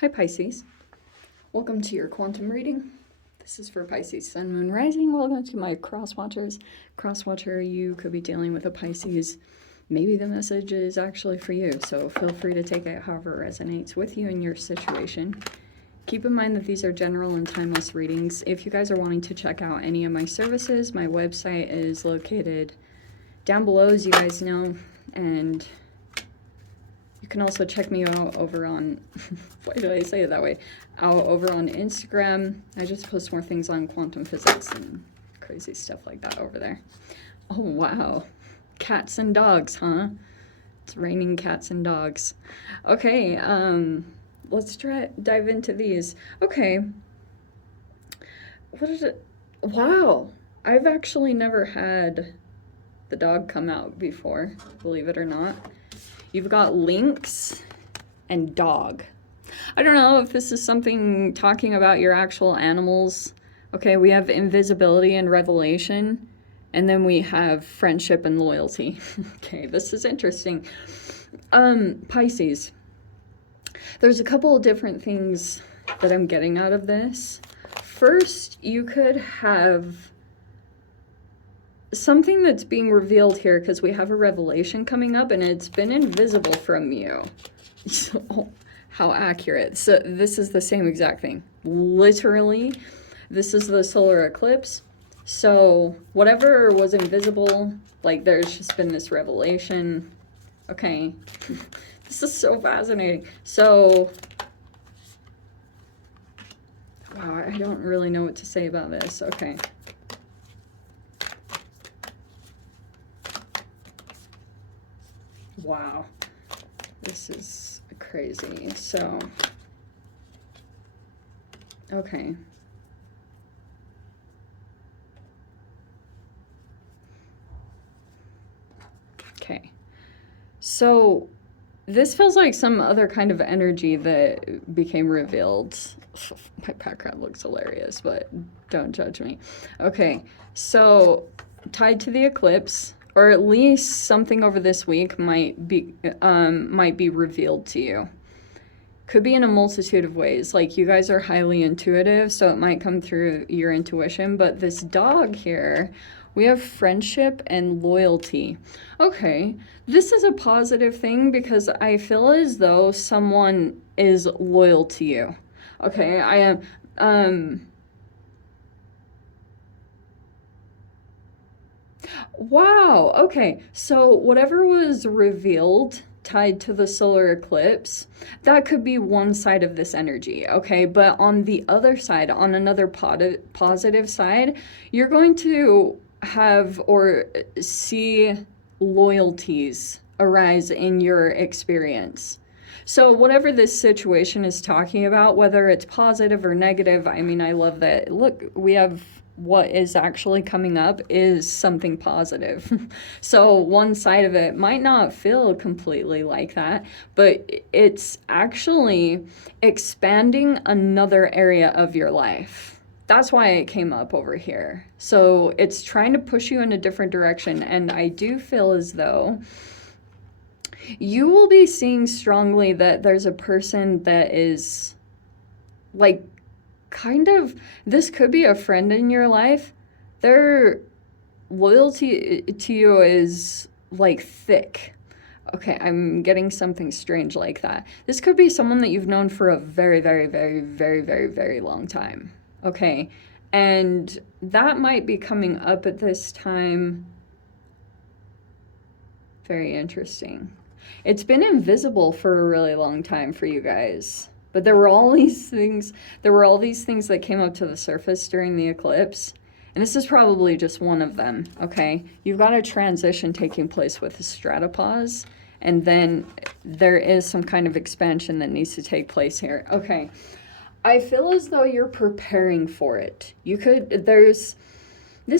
Hi Pisces, welcome to your quantum reading. This is for Pisces, Sun, Moon, Rising. Welcome to my cross watchers. Cross watcher, you could be dealing with a Pisces. Maybe the message is actually for you, so feel free to take it however resonates with you in your situation. Keep in mind that these are general and timeless readings. If you guys are wanting to check out any of my services, my website is located down below, as you guys know, and you can also check me out over on, why did I say it that way? Out over on Instagram. I just post more things on quantum physics and crazy stuff like that over there. Oh, wow. Cats and dogs, huh? It's raining cats and dogs. Okay, let's dive into these. Okay. What is it? Wow. I've actually never had the dog come out before, believe it or not. You've got lynx and dog. I don't know if this is something talking about your actual animals. Okay, we have invisibility and revelation, and then we have friendship and loyalty. Okay, this is interesting. Pisces. There's a couple of different things that I'm getting out of this. First, you could have something that's being revealed here because we have a revelation coming up and it's been invisible from you. So, how accurate. So this is the same exact thing. Literally, this is the solar eclipse. So whatever was invisible, like there's just been this revelation. Okay, this is so fascinating. So, wow, I don't really know what to say about this. Okay. Wow, this is crazy. So, okay. Okay. So, this feels like some other kind of energy that became revealed. My background looks hilarious, but don't judge me. Okay, so tied to the eclipse, or at least something over this week might be revealed to you. Could be in a multitude of ways. Like, you guys are highly intuitive, so it might come through your intuition. But this dog here, we have friendship and loyalty. Okay, this is a positive thing because I feel as though someone is loyal to you. Okay, I am. Wow, okay, so whatever was revealed tied to the solar eclipse, that could be one side of this energy, okay? But on the other side, on another positive side, you're going to have or see loyalties arise in your experience. So whatever this situation is talking about, whether it's positive or negative, I mean, I love that. Look, we have what is actually coming up is something positive. So one side of it might not feel completely like that, but it's actually expanding another area of your life. That's why it came up over here. So it's trying to push you in a different direction. And I do feel as though you will be seeing strongly that there's a person that is like kind of, this could be a friend in your life. Their loyalty to you is like thick. Okay, I'm getting something strange like that. This could be someone that you've known for a very, very, very, very, very, very long time. Okay, and that might be coming up at this time. Very interesting. It's been invisible for a really long time for you guys. But there were all these things that came up to the surface during the eclipse. And this is probably just one of them, okay? You've got a transition taking place with the stratopause. And then there is some kind of expansion that needs to take place here. Okay. I feel as though you're preparing for it. This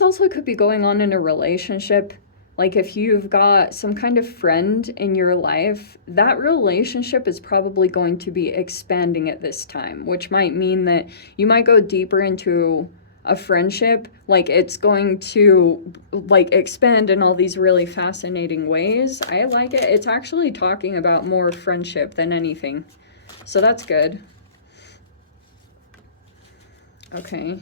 also could be going on in a relationship. Like if you've got some kind of friend in your life, that relationship is probably going to be expanding at this time, which might mean that you might go deeper into a friendship. Like it's going to like expand in all these really fascinating ways. I like it. It's actually talking about more friendship than anything. So that's good. Okay.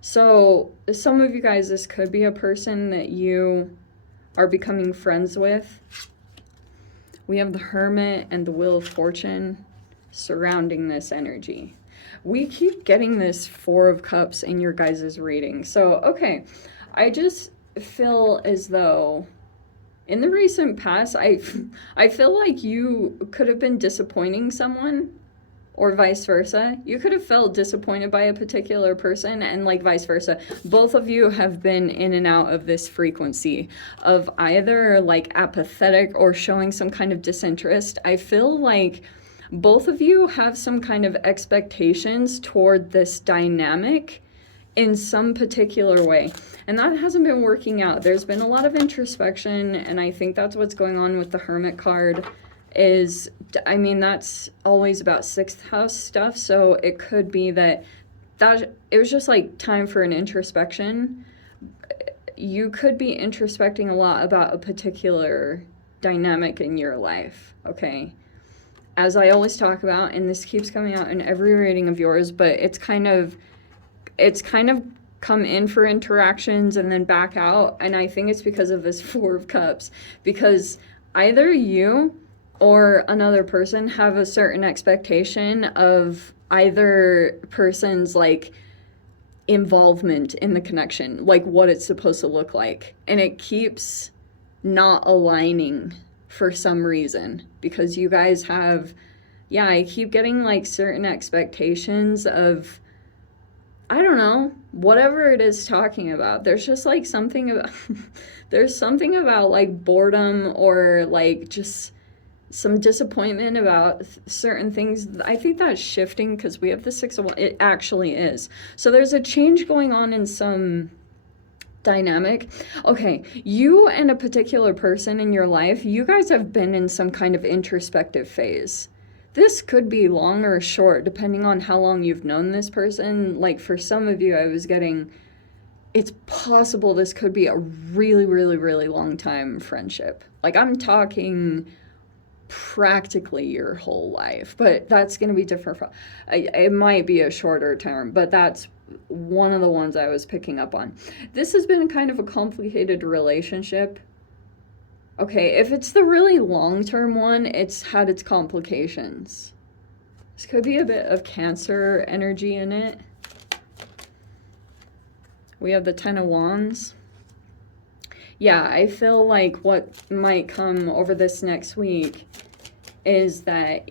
So some of you guys, this could be a person that you are becoming friends with. We have the Hermit and the Wheel of Fortune surrounding this energy. We keep getting this Four of Cups in your guys' reading. So, okay, I just feel as though in the recent past, I feel like you could have been disappointing someone, or vice versa. You could have felt disappointed by a particular person, and like vice versa. Both of you have been in and out of this frequency of either like apathetic or showing some kind of disinterest. I feel like both of you have some kind of expectations toward this dynamic in some particular way, and that hasn't been working out. There's been a lot of introspection, and I think that's what's going on with the Hermit card. Is, I mean, that's always about sixth house stuff, so it could be that it was just like time for an introspection. You could be introspecting a lot about a particular dynamic in your life, okay? As I always talk about, and this keeps coming out in every reading of yours, but it's kind of come in for interactions and then back out, and I think it's because of this Four of Cups, because either you or another person have a certain expectation of either person's like involvement in the connection, like what it's supposed to look like, and it keeps not aligning for some reason, because you guys have, yeah, I keep getting like certain expectations of, I don't know, whatever it is talking about. There's just like something about there's something about like boredom or like just some disappointment about certain things. I think that's shifting because we have the Six of Wands. It actually is. So there's a change going on in some dynamic. Okay, you and a particular person in your life, you guys have been in some kind of introspective phase. This could be long or short, depending on how long you've known this person. Like for some of you, I was getting, it's possible this could be a really, really, really long time friendship. Like I'm talking practically your whole life, but that's going to be different from, it might be a shorter term, but that's one of the ones I was picking up on. This has been kind of a complicated relationship. Okay, if it's the really long-term one, it's had its complications. This could be a bit of Cancer energy in it. We have the Ten of Wands. Yeah, I feel like what might come over this next week is that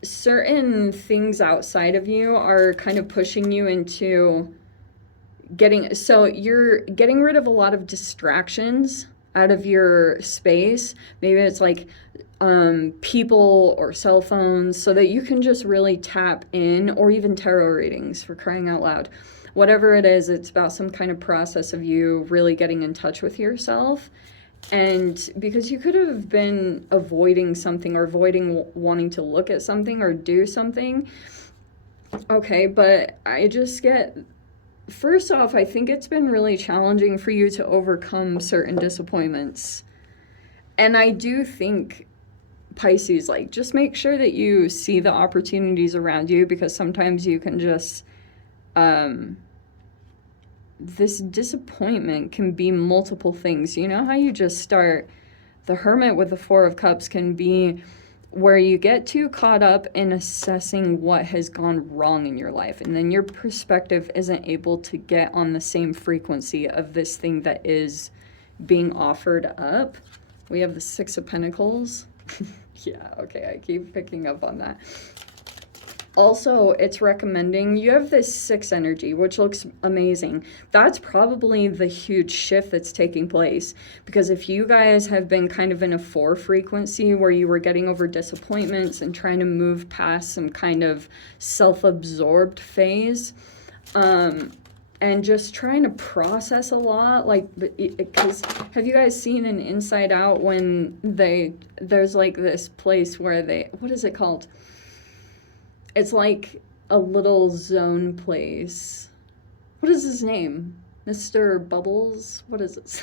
certain things outside of you are kind of pushing you into so you're getting rid of a lot of distractions out of your space. Maybe it's like people or cell phones, so that you can just really tap in, or even tarot readings, for crying out loud. Whatever it is, it's about some kind of process of you really getting in touch with yourself. And because you could have been avoiding something, or avoiding wanting to look at something or do something. Okay, but I just get, first off, I think it's been really challenging for you to overcome certain disappointments. And I do think, Pisces, like, just make sure that you see the opportunities around you, because sometimes you can just, this disappointment can be multiple things. You know how you just start, the Hermit with the Four of Cups can be where you get too caught up in assessing what has gone wrong in your life, and then your perspective isn't able to get on the same frequency of this thing that is being offered up. We have the Six of Pentacles. Yeah, okay, I keep picking up on that. Also, it's recommending, you have this 6 energy, which looks amazing. That's probably the huge shift that's taking place. Because if you guys have been kind of in a 4 frequency where you were getting over disappointments and trying to move past some kind of self-absorbed phase, and just trying to process a lot, like, because have you guys seen in Inside Out when there's like this place where what is it called? It's like a little zone place. What is his name? Mr. Bubbles? What is it?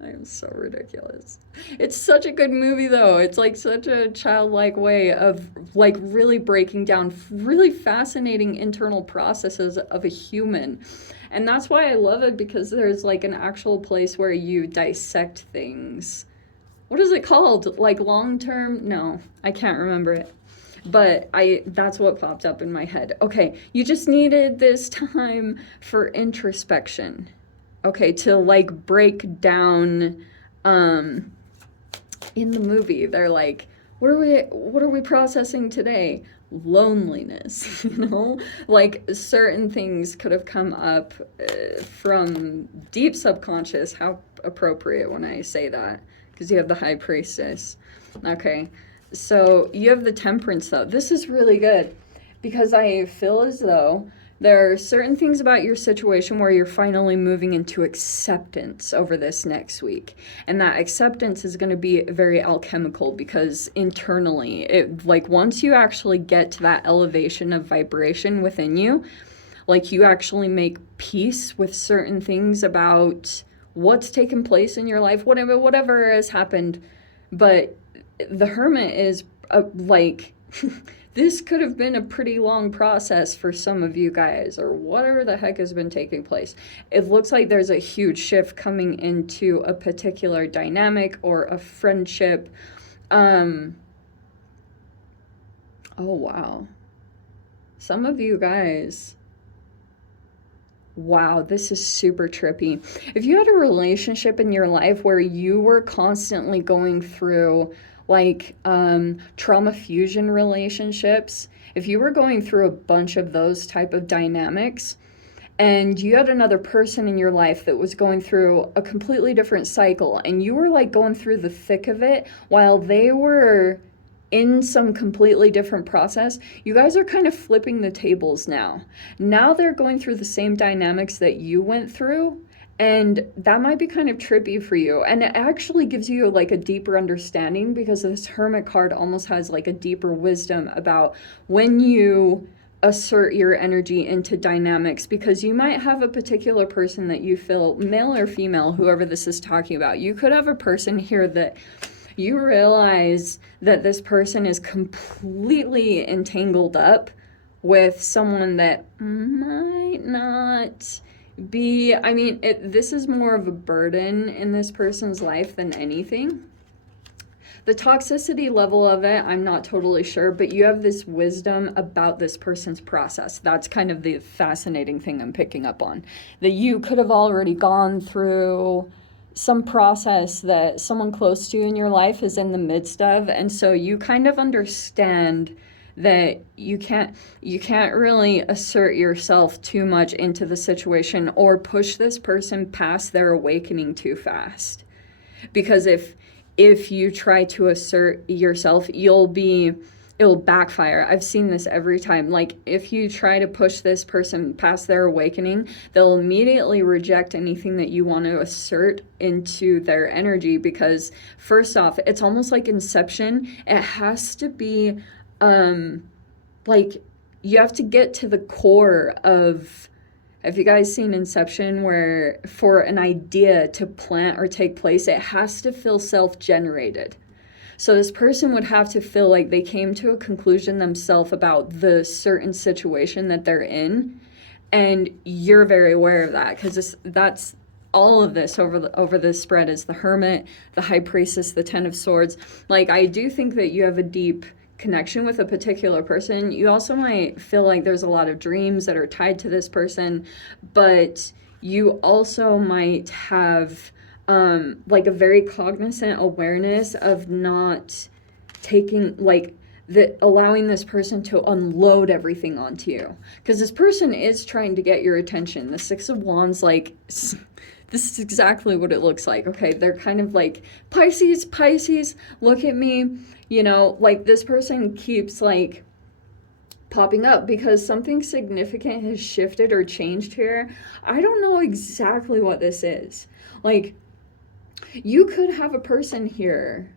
I am so ridiculous. It's such a good movie though. It's like such a childlike way of like really breaking down really fascinating internal processes of a human. And that's why I love it, because there's like an actual place where you dissect things. What is it called? Like long term? No, I can't remember it. But that's what popped up in my head. Okay, you just needed this time for introspection. Okay, to like break down in the movie. They're like, what are we processing today? Loneliness, you know? Like certain things could have come up from deep subconscious. How appropriate when I say that, because you have the high priestess. Okay, so you have the temperance though. This is really good because I feel as though there are certain things about your situation where you're finally moving into acceptance over this next week. And that acceptance is going to be very alchemical, because internally, it like once you actually get to that elevation of vibration within you, like you actually make peace with certain things about what's taken place in your life, whatever has happened. But the Hermit is like this could have been a pretty long process for some of you guys, or whatever the heck has been taking place. It looks like there's a huge shift coming into a particular dynamic or a friendship. Oh wow. Some of you guys, wow, this is super trippy. If you had a relationship in your life where you were constantly going through like trauma fusion relationships, if you were going through a bunch of those type of dynamics, and you had another person in your life that was going through a completely different cycle, and you were like going through the thick of it while they were in some completely different process, you guys are kind of flipping the tables now. Now they're going through the same dynamics that you went through, and that might be kind of trippy for you. And it actually gives you like a deeper understanding, because this Hermit card almost has like a deeper wisdom about when you assert your energy into dynamics, because you might have a particular person that you feel, male or female, whoever this is talking about, you could have a person here that you realize that this person is completely entangled up with someone that might not be, I mean, this is more of a burden in this person's life than anything. The toxicity level of it, I'm not totally sure, but you have this wisdom about this person's process. That's kind of the fascinating thing I'm picking up on. That you could have already gone through some process that someone close to you in your life is in the midst of, and so you kind of understand that you can't really assert yourself too much into the situation or push this person past their awakening too fast. Because if you try to assert yourself, it'll backfire. I've seen this every time. Like, if you try to push this person past their awakening, they'll immediately reject anything that you want to assert into their energy, because first off, it's almost like Inception. It has to be like, you have to get to the core of, have you guys seen Inception, where for an idea to plant or take place, it has to feel self-generated? So this person would have to feel like they came to a conclusion themselves about the certain situation that they're in, and you're very aware of that, because that's all of this over the spread is the Hermit, the High Priestess, the Ten of Swords. Like, I do think that you have a deep connection with a particular person. You also might feel like there's a lot of dreams that are tied to this person, but you also might have like a very cognizant awareness of not taking, like, allowing this person to unload everything onto you, because this person is trying to get your attention. The Six of Wands, like, this is exactly what it looks like. Okay, they're kind of like, Pisces, look at me, you know, like this person keeps like popping up because something significant has shifted or changed here. I don't know exactly what this is. Like, you could have a person here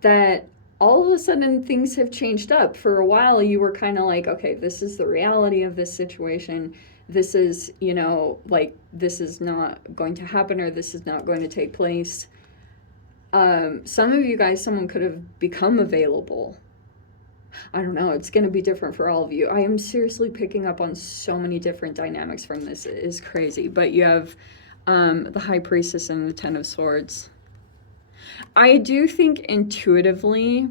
that all of a sudden things have changed up. For a while, you were kind of like, okay, this is the reality of this situation. this is, you know, like, this is not going to happen or this is not going to take place. Some of you guys, someone could have become available. I don't know. It's going to be different for all of you. I am seriously picking up on so many different dynamics from this. It is crazy. But you have the High Priestess and the Ten of Swords. I do think intuitively,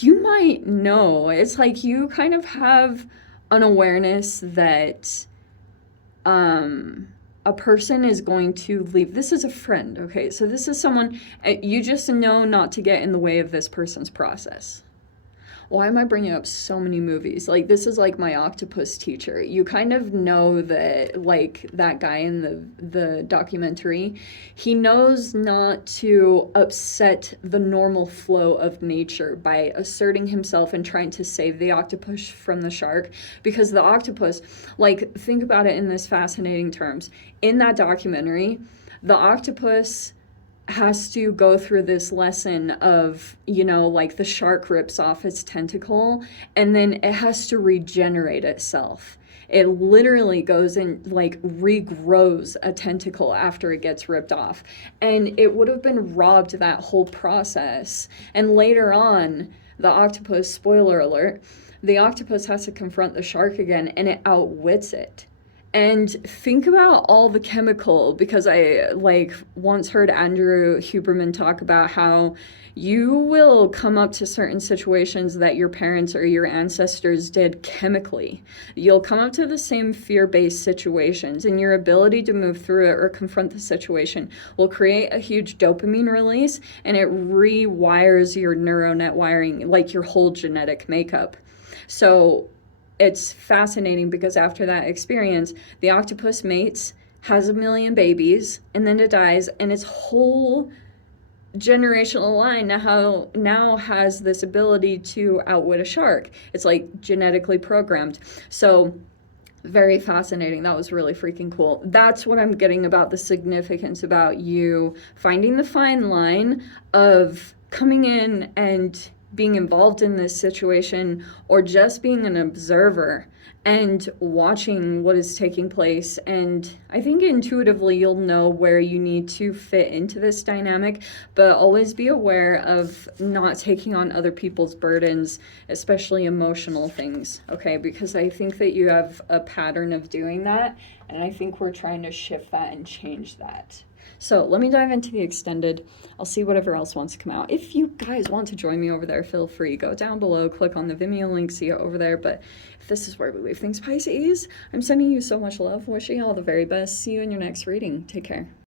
you might know. It's like you kind of have an awareness that a person is going to leave. This is a friend, okay? So this is someone, you just know not to get in the way of this person's process. Why am I bringing up so many movies? Like, this is like my octopus teacher. You kind of know that, like, that guy in the documentary, he knows not to upset the normal flow of nature by asserting himself and trying to save the octopus from the shark. Because the octopus, like, think about it in this fascinating terms. In that documentary, the octopus has to go through this lesson of, you know, like the shark rips off its tentacle and then it has to regenerate itself. It literally goes and like regrows a tentacle after it gets ripped off. And it would have been robbed that whole process. And later on, the octopus, spoiler alert, the octopus has to confront the shark again and it outwits it. And think about all the chemical, because I like once heard Andrew Huberman talk about how you will come up to certain situations that your parents or your ancestors did chemically. You'll come up to the same fear-based situations, and your ability to move through it or confront the situation will create a huge dopamine release, and it rewires your neural net wiring, like your whole genetic makeup. So it's fascinating because after that experience, the octopus mates, has 1 million babies, and then it dies, and its whole generational line now has this ability to outwit a shark. It's like genetically programmed. So very fascinating. That was really freaking cool. That's what I'm getting about the significance about you finding the fine line of coming in and being involved in this situation or just being an observer and watching what is taking place. And I think intuitively you'll know where you need to fit into this dynamic, but always be aware of not taking on other people's burdens, especially emotional things, okay? Because I think that you have a pattern of doing that, and I think we're trying to shift that and change that. So let me dive into the extended. I'll see whatever else wants to come out. If you guys want to join me over there, feel free. Go down below, click on the Vimeo link, see it over there. But if this is where we leave things, Pisces, I'm sending you so much love, wishing you all the very best. See you in your next reading. Take care.